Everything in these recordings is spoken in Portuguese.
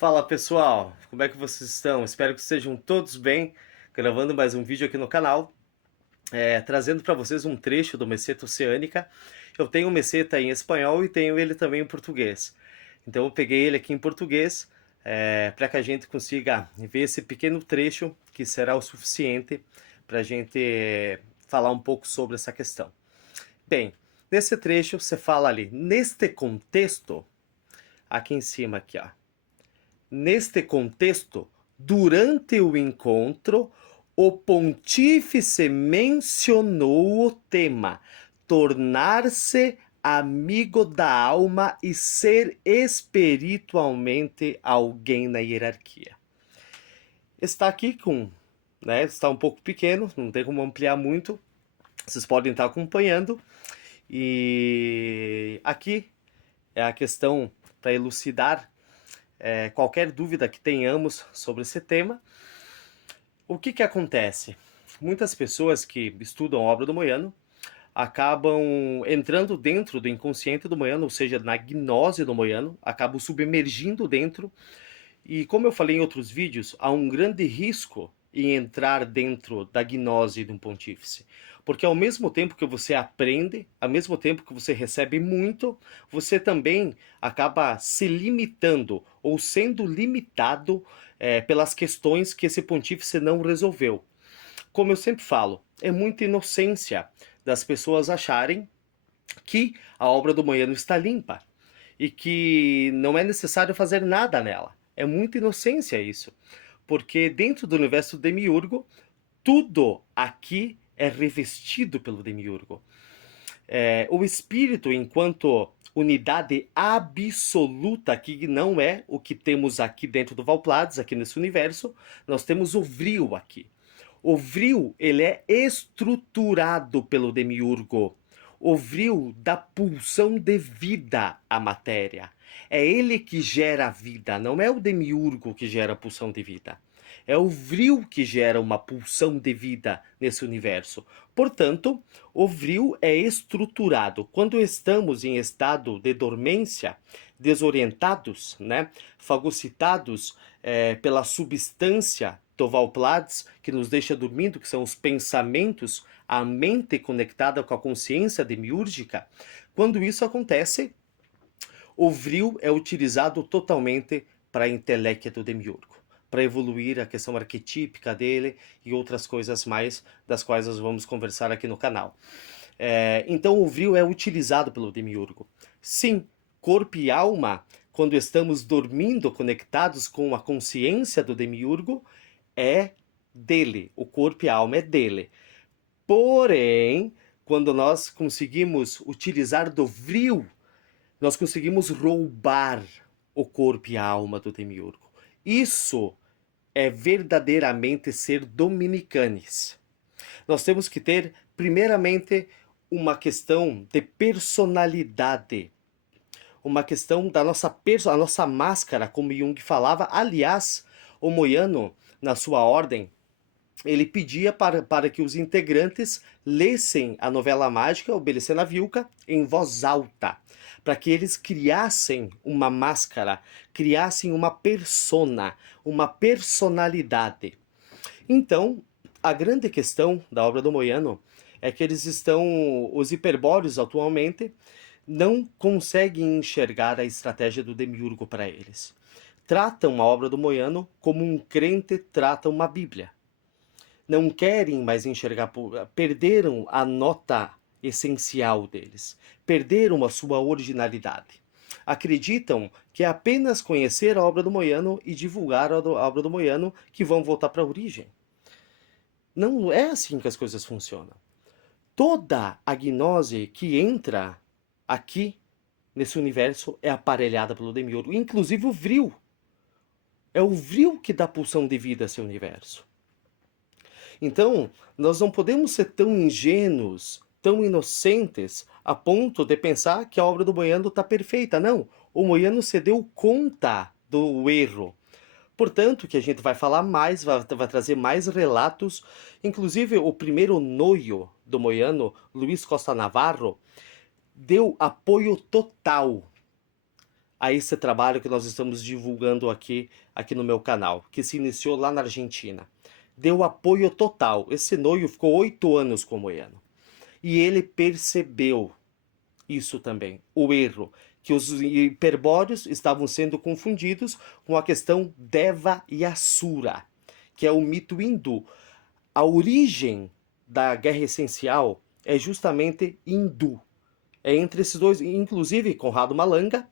Fala pessoal, como é que vocês estão? Espero que estejam todos bem, gravando mais um vídeo aqui no canal, trazendo para vocês um trecho do Meseta Oceânica. Eu tenho o Meseta em espanhol e tenho ele também em português. Então eu peguei ele aqui em português para que a gente consiga ver esse pequeno trecho que será o suficiente para a gente falar um pouco sobre essa questão. Bem, nesse trecho você fala ali, neste contexto, aqui em cima aqui, ó. Neste contexto, durante o encontro, o pontífice mencionou o tema tornar-se amigo da alma e ser espiritualmente alguém na hierarquia. Está aqui está um pouco pequeno, não tem como ampliar muito. Vocês podem estar acompanhando. E aqui é a questão para elucidar qualquer dúvida que tenhamos sobre esse tema. O que acontece? Muitas pessoas que estudam a obra do Moyano acabam entrando dentro do inconsciente do Moyano, ou seja, na gnose do Moyano, acabam submergindo dentro. E como eu falei em outros vídeos, há um grande risco em entrar dentro da gnose de um pontífice. Porque ao mesmo tempo que você aprende, ao mesmo tempo que você recebe muito, você também acaba se limitando ou sendo limitado pelas questões que esse pontífice não resolveu. Como eu sempre falo, é muita inocência das pessoas acharem que a obra do Moyano está limpa e que não é necessário fazer nada nela. É muita inocência isso, porque dentro do universo do Demiurgo, tudo aqui é revestido pelo Demiurgo. O espírito, enquanto unidade absoluta, que não é o que temos aqui dentro do Valplatz, aqui nesse universo, nós temos o Vril aqui. O Vril, ele é estruturado pelo Demiurgo. O Vril dá pulsão de vida à matéria. É ele que gera a vida, não é o Demiurgo que gera a pulsão de vida. É o Vril que gera uma pulsão de vida nesse universo. Portanto, o Vril é estruturado. Quando estamos em estado de dormência, desorientados, fagocitados pela substância do Valplatz, que nos deixa dormindo, que são os pensamentos, a mente conectada com a consciência demiúrgica, quando isso acontece, o Vril é utilizado totalmente para a intelecto do demiurgo, para evoluir a questão arquetípica dele e outras coisas mais, das quais nós vamos conversar aqui no canal. Então o Vril é utilizado pelo demiurgo. Sim, corpo e alma, quando estamos dormindo conectados com a consciência do demiurgo, é dele, o corpo e a alma é dele. Porém, quando nós conseguimos utilizar do Vril, nós conseguimos roubar o corpo e a alma do demiurgo. Isso é verdadeiramente ser dominicanes. Nós temos que ter, primeiramente, uma questão de personalidade. Uma questão da a nossa máscara, como Jung falava. Aliás, o Moyano, na sua ordem, ele pedia para que os integrantes lessem a novela mágica, O Belecer na Vilca, em voz alta, para que eles criassem uma máscara, criassem uma persona, uma personalidade. Então, a grande questão da obra do Moyano é que os hiperbóreos atualmente não conseguem enxergar a estratégia do demiurgo para eles. Tratam a obra do Moyano como um crente trata uma Bíblia. Não querem mais enxergar, perderam a nota essencial deles, perderam a sua originalidade. Acreditam que é apenas conhecer a obra do Moyano e divulgar a obra do Moyano que vão voltar para a origem. Não é assim que as coisas funcionam. Toda a gnose que entra aqui nesse universo é aparelhada pelo demiurgo, inclusive o Vril. É o Vril que dá pulsão de vida a esse universo. Então, nós não podemos ser tão ingênuos, tão inocentes, a ponto de pensar que a obra do Moyano está perfeita. Não, o Moyano se deu conta do erro. Portanto, que a gente vai falar mais, vai trazer mais relatos. Inclusive, o primeiro noio do Moyano, Luiz Costa Navarro, deu apoio total a esse trabalho que nós estamos divulgando aqui no meu canal, que se iniciou lá na Argentina. Deu apoio total. Esse noivo ficou 8 anos com o Moiano. E ele percebeu isso também, o erro, que os hiperbóreos estavam sendo confundidos com a questão Deva e Asura, que é o mito hindu. A origem da guerra essencial é justamente hindu. É entre esses dois, inclusive Conrado Malanga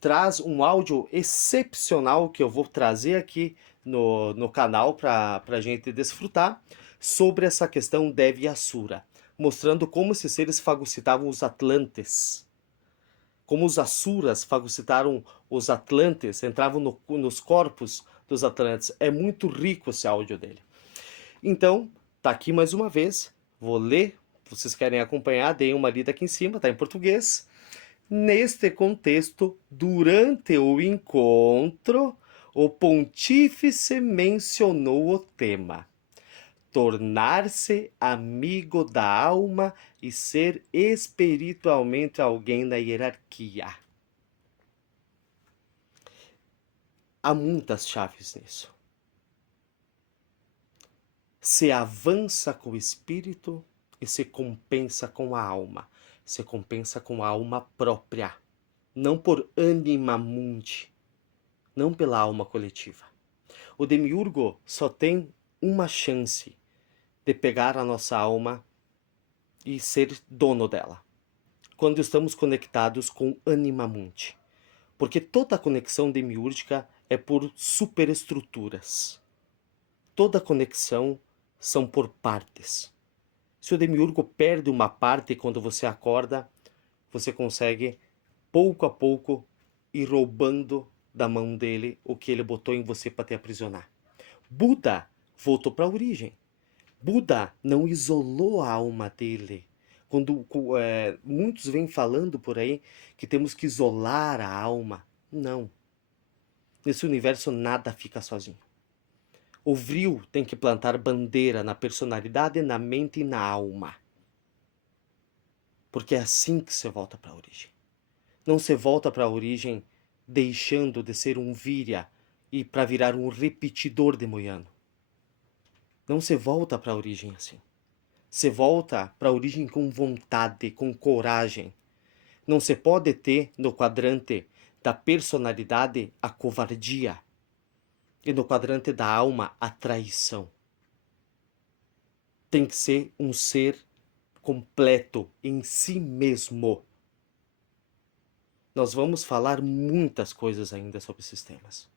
traz um áudio excepcional que eu vou trazer aqui no canal para a gente desfrutar sobre essa questão Deva e Asura, mostrando como esses seres fagocitavam os Atlantes, como os Asuras fagocitaram os Atlantes, entravam nos corpos dos Atlantes. É muito rico esse áudio dele. Então, tá aqui mais uma vez, vou ler, vocês querem acompanhar, deem uma lida aqui em cima, tá em português. Neste contexto, durante o encontro, o pontífice mencionou o tema: tornar-se amigo da alma e ser espiritualmente alguém na hierarquia. Há muitas chaves nisso. Se avança com o espírito e se compensa com a alma. Se compensa com a alma própria, não por anima mundi, não pela alma coletiva. O demiurgo só tem uma chance de pegar a nossa alma e ser dono dela, quando estamos conectados com anima mundi. Porque toda conexão demiúrgica é por superestruturas. Toda conexão são por partes. Se o demiurgo perde uma parte quando você acorda, você consegue, pouco a pouco, ir roubando da mão dele o que ele botou em você para te aprisionar. Buda voltou para a origem. Buda não isolou a alma dele. Quando muitos vêm falando por aí que temos que isolar a alma. Não. Nesse universo nada fica sozinho. O vril tem que plantar bandeira na personalidade, na mente e na alma. Porque é assim que você volta para a origem. Não se volta para a origem deixando de ser um Virya e para virar um repetidor de Moiano. Não se volta para a origem assim. Se volta para a origem com vontade, com coragem. Não se pode ter no quadrante da personalidade a covardia. E no quadrante da alma, a traição. Tem que ser um ser completo em si mesmo. Nós vamos falar muitas coisas ainda sobre esses temas.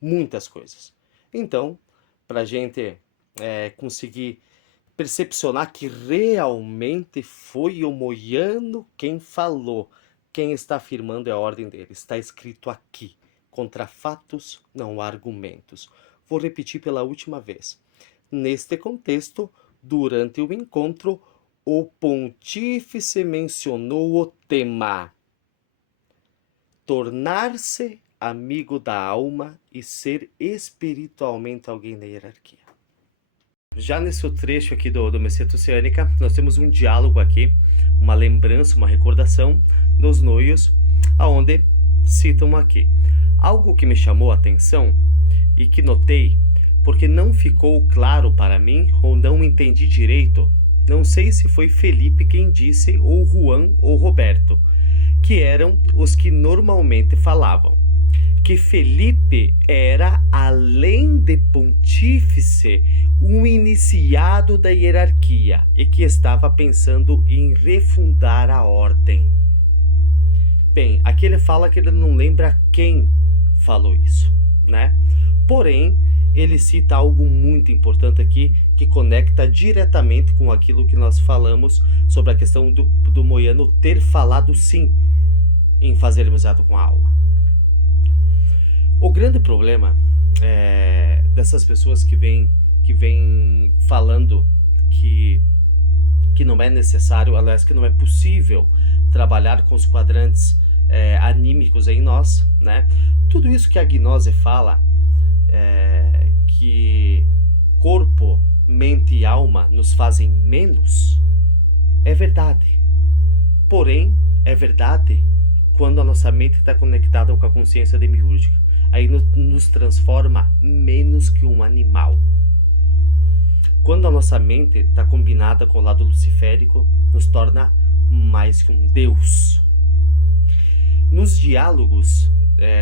Muitas coisas. Então, para a gente conseguir percepcionar que realmente foi o Moiano quem falou, quem está afirmando é a ordem dele. Está escrito aqui. Contra fatos não há argumentos. Vou repetir pela última vez. Neste contexto, durante o encontro, o pontífice mencionou o tema: tornar-se amigo da alma e ser espiritualmente alguém na hierarquia. Já nesse trecho aqui do Meseta Oceânica, nós temos um diálogo aqui, uma lembrança, uma recordação dos noios, aonde citam aqui algo que me chamou a atenção e que notei, porque não ficou claro para mim ou não entendi direito. Não sei se foi Felipe quem disse, ou Juan ou Roberto, que eram os que normalmente falavam. Que Felipe era, além de pontífice, um iniciado da hierarquia e que estava pensando em refundar a ordem. Bem, aqui ele fala que ele não lembra quem falou isso, né? Porém, ele cita algo muito importante aqui que conecta diretamente com aquilo que nós falamos sobre a questão do Moiano ter falado sim em fazer amizade com a alma. O grande problema dessas pessoas que vêm falando que não é necessário, aliás, que não é possível trabalhar com os quadrantes anímicos em nós, né? Tudo isso que a gnose fala, que corpo, mente e alma nos fazem menos, é verdade. Porém, é verdade quando a nossa mente está conectada com a consciência demiúrgica. Aí nos transforma menos que um animal. Quando a nossa mente está combinada com o lado luciférico, nos torna mais que um deus. Nos diálogos,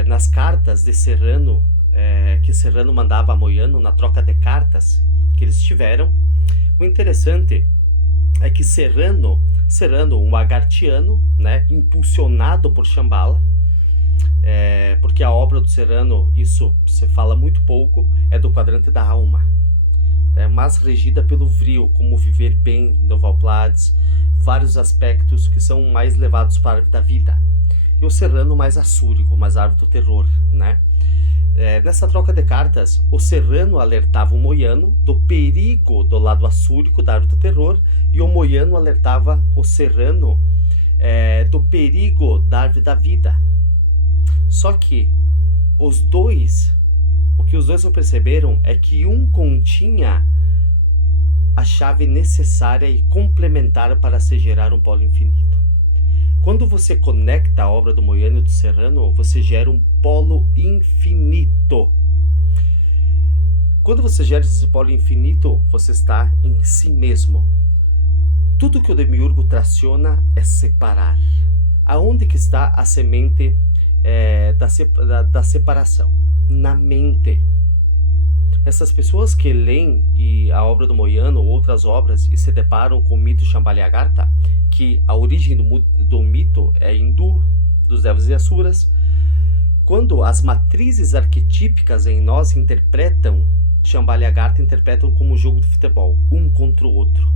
nas cartas de Serrano, que Serrano mandava a Moiano, na troca de cartas que eles tiveram, o interessante é que Serrano, um lagartiano, né, impulsionado por Shambhala, porque a obra do Serrano, isso se fala muito pouco, é do quadrante da alma, mas regida pelo vril, como viver bem no Valplades, vários aspectos que são mais levados para a árvore da vida. E o Serrano mais assúrico, mais árvore do terror, né? Nessa troca de cartas, o Serrano alertava o Moiano do perigo do lado assúrico da árvore do terror, e o Moiano alertava o Serrano do perigo da árvore da vida. Só que o que os dois não perceberam é que um continha a chave necessária e complementar para se gerar um polo infinito. Quando você conecta a obra do Moiano e do Serrano, você gera um polo infinito. Quando você gera esse polo infinito, você está em si mesmo. Tudo que o demiurgo traciona é separar. Aonde que está a semente da separação? Na mente. Essas pessoas que leem a obra do Moiano ou outras obras e se deparam com o mito Shambhala-Agartha, que a origem do mito é hindu, dos devas e asuras, quando as matrizes arquetípicas em nós interpretam, Shambhala-Agartha interpretam como um jogo de futebol, um contra o outro.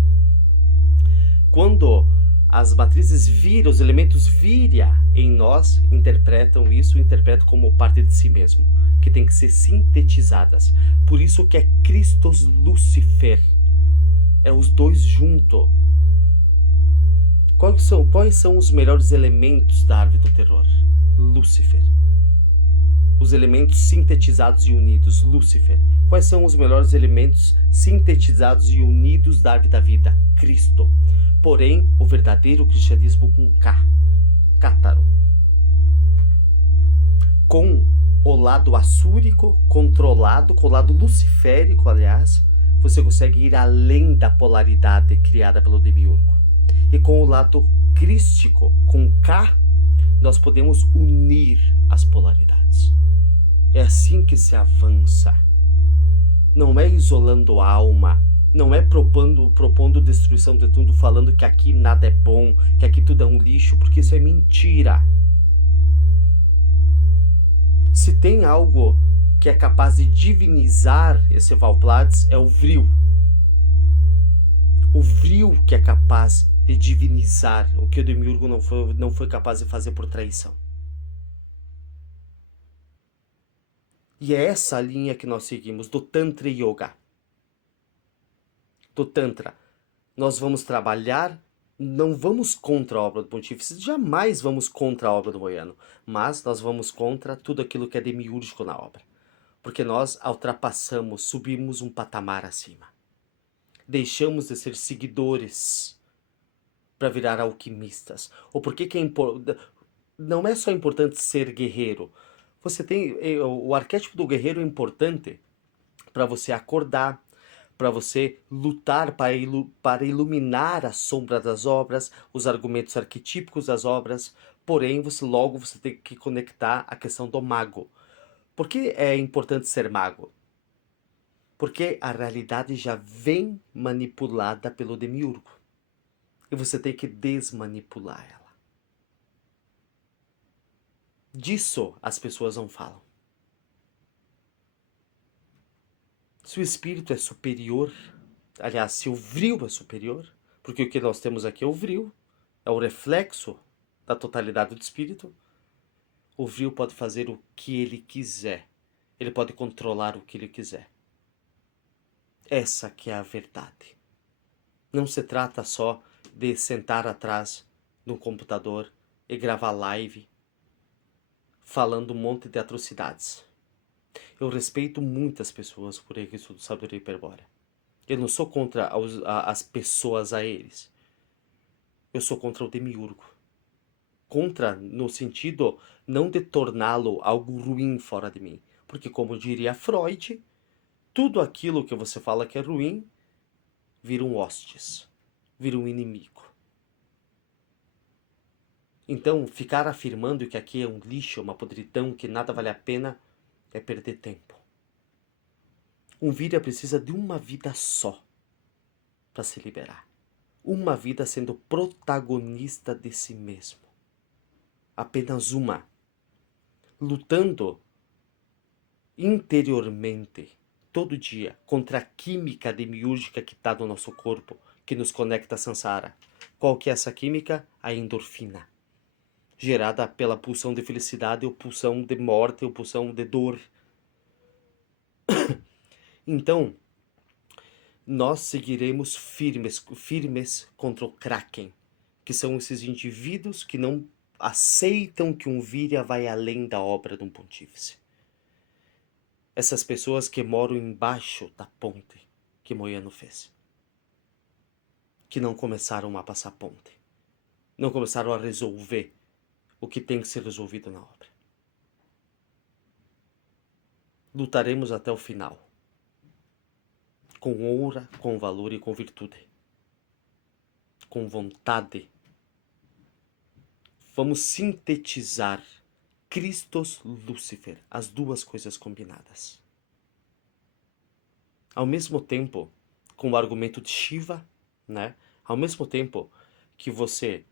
Quando as matrizes vira, os elementos víria em nós interpretam como parte de si mesmo, que tem que ser sintetizadas. Por isso que é Christos Lucifer. É os dois juntos. Quais são os melhores elementos da árvore do terror? Lúcifer. Os elementos sintetizados e unidos, Lúcifer. Quais são os melhores elementos sintetizados e unidos da árvore da vida? Cristo. Porém, o verdadeiro cristianismo com K. Cátaro. Com o lado assúrico, controlado, com o lado luciférico, aliás, você consegue ir além da polaridade criada pelo demiurgo. E com o lado crístico, com K, nós podemos unir as polaridades. É assim que se avança. Não é isolando a alma, não é propondo destruição de tudo, falando que aqui nada é bom, que aqui tudo é um lixo, porque isso é mentira. Se tem algo que é capaz de divinizar esse Valplades, é o vril. O vril que é capaz de divinizar o que o demiurgo não foi capaz de fazer por traição. E é essa a linha que nós seguimos do Tantra Yoga. Do Tantra. Nós vamos trabalhar, não vamos contra a obra do Pontífice, jamais vamos contra a obra do Moiano, mas nós vamos contra tudo aquilo que é demiúrgico na obra. Porque nós ultrapassamos, subimos um patamar acima. Deixamos de ser seguidores para virar alquimistas. Ou porque não é só importante ser guerreiro. Você tem o arquétipo do guerreiro é importante para você acordar, para você lutar para iluminar a sombra das obras, os argumentos arquetípicos das obras. Porém, você tem que conectar a questão do mago. Por que é importante ser mago? Porque a realidade já vem manipulada pelo demiurgo. E você tem que desmanipular ela. Disso as pessoas não falam. Se o espírito é superior, aliás, se o vril é superior, porque o que nós temos aqui é o vril, é o reflexo da totalidade do espírito, o vril pode fazer o que ele quiser. Ele pode controlar o que ele quiser. Essa que é a verdade. Não se trata só de sentar atrás de um computador e gravar live falando um monte de atrocidades. Eu respeito muitas pessoas por aí que estudam sabedoria hiperbórea. Eu não sou contra as pessoas a eles. Eu sou contra o demiurgo. Contra no sentido não de torná-lo algo ruim fora de mim. Porque, como diria Freud, tudo aquilo que você fala que é ruim vira um hostis, vira um inimigo. Então, ficar afirmando que aqui é um lixo, uma podridão, que nada vale a pena, é perder tempo. Um vira precisa de uma vida só para se liberar. Uma vida sendo protagonista de si mesmo. Apenas uma. Lutando interiormente, todo dia, contra a química demiúrgica que está no nosso corpo, que nos conecta a Sansara. Qual que é essa química? A endorfina. Gerada pela pulsão de felicidade ou pulsão de morte ou pulsão de dor. Então, nós seguiremos firmes contra o Kraken, que são esses indivíduos que não aceitam que um Virya vai além da obra de um pontífice. Essas pessoas que moram embaixo da ponte que Moyano fez. Que não começaram a passar ponte. Não começaram a resolver o que tem que ser resolvido na obra. Lutaremos até o final. Com honra, com valor e com virtude. Com vontade. Vamos sintetizar Christos Lúcifer, as duas coisas combinadas. Ao mesmo tempo, com o argumento de Shiva, né? Ao mesmo tempo que você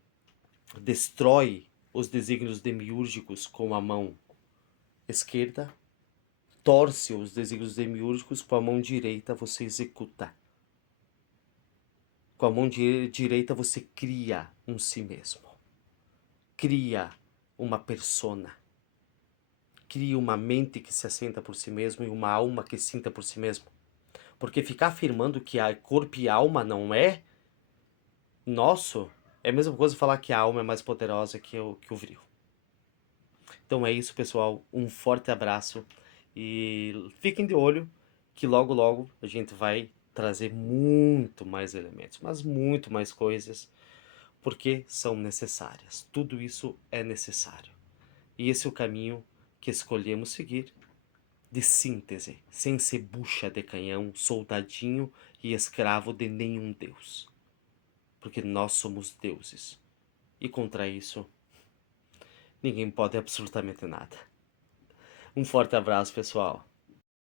destrói os desígnios demiúrgicos com a mão esquerda, torce os desígnios demiúrgicos com a mão direita, você executa. Com a mão direita você cria um si mesmo. Cria uma persona. Cria uma mente que se assenta por si mesmo e uma alma que sinta por si mesmo. Porque ficar afirmando que a corpo e alma não é nosso, é a mesma coisa falar que a alma é mais poderosa que o vril. Então é isso, pessoal. Um forte abraço e fiquem de olho que logo logo a gente vai trazer muito mais elementos, mas muito mais coisas, porque são necessárias. Tudo isso é necessário. E esse é o caminho que escolhemos seguir, de síntese, sem ser bucha de canhão, soldadinho e escravo de nenhum deus. Porque nós somos deuses. E contra isso, ninguém pode absolutamente nada. Um forte abraço, pessoal.